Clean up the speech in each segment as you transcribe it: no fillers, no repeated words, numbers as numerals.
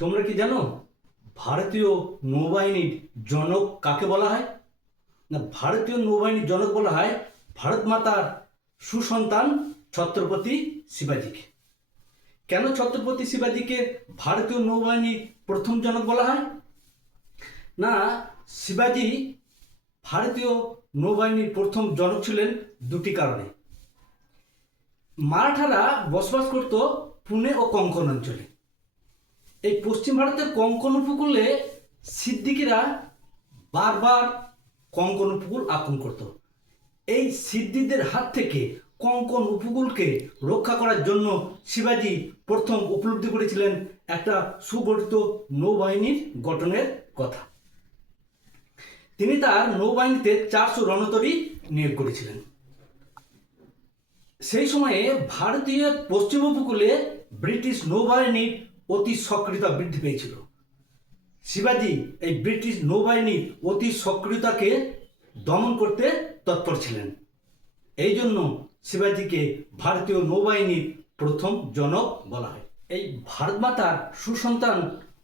তোমরা কি জানো ভারতীয় নৌবাহিনীর জনক কাকে বলা হয়? না, ভারতীয় নৌবাহিনীর জনক বলা হয় ভারত মাতার সুসন্তান ছত্রপতি শিবাজীকে। কেন ছত্রপতি শিবাজীকে ভারতীয় নৌবাহিনীর প্রথম জনক বলা হয়? না, শিবাজী ভারতীয় নৌবাহিনীর প্রথম জনক ছিলেন দুটি কারণে। মারাঠারা বসবাস করত পুনে ও কোঙ্কণ অঞ্চলে। এই পশ্চিম ভারতের কোঙ্কণ উপকূলে সিদ্দিকিরা বারবার কোঙ্কণ উপকূল আক্রমণ করত। এই সিদ্দিকদের হাত থেকে কোঙ্কণ উপকূলকে রক্ষা করার জন্য শিবাজী প্রথম উপলব্ধি করেছিলেন একটা সুগঠিত নৌবাহিনীর গঠনের কথা। তিনি তার নৌবাহিনীতে 400 রণতরী নিয়োগ করেছিলেন। সেই সময়ে ভারতীয় পশ্চিম উপকূলে ব্রিটিশ নৌবাহিনীর অতি সক্রিয়তা বৃদ্ধি পেয়েছিল। শিবাজী এই ব্রিটিশ নৌবাহিনীর অতি সক্রিয়তাকে দমন করতে তৎপর ছিলেন। এই জন্য শিবাজীকে ভারতীয় নৌবাহিনীর প্রথম জনক বলা হয়। এই ভারত মাতার সুসন্তান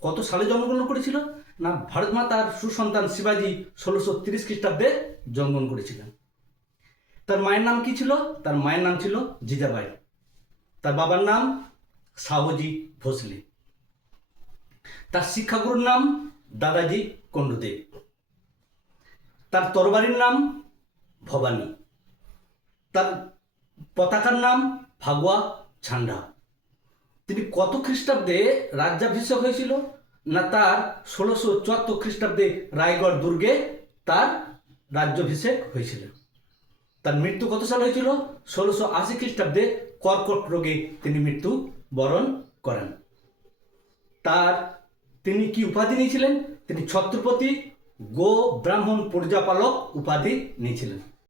কত সালে জন্মগ্রহণ করেছিল? না, ভারত মাতার সুসন্তান শিবাজী 1630 খ্রিস্টাব্দে জন্মগ্রহণ করেছিলেন। তার মায়ের নাম কি ছিল? তার মায়ের নাম ছিল জিজাবাই। তার বাবার নাম সাহজি ভোসলে। তার শিক্ষাগুরুর নাম দাদাজি কন্ডুদেব। তার তরবারির নাম ভবানী। তার পতাকার নাম ফাগুয়া ঝান্ডা। তিনি কত খ্রিস্টাব্দে রাজ্যাভিষেক হয়েছিল? না, তার 1674 খ্রিস্টাব্দে রায়গড় দুর্গে তার রাজ্যাভিষেক হয়েছিল। তার মৃত্যু কত সাল হয়েছিল? 1680 খ্রিস্টাব্দে কর্কট রোগে তিনি মৃত্যু বরণ করেন। তিনি কি উপাধি নিয়েছিলেন? তিনি ছত্রপতি গো ব্রাহ্মণ প্রজাপালক উপাধি নিয়েছিলেন।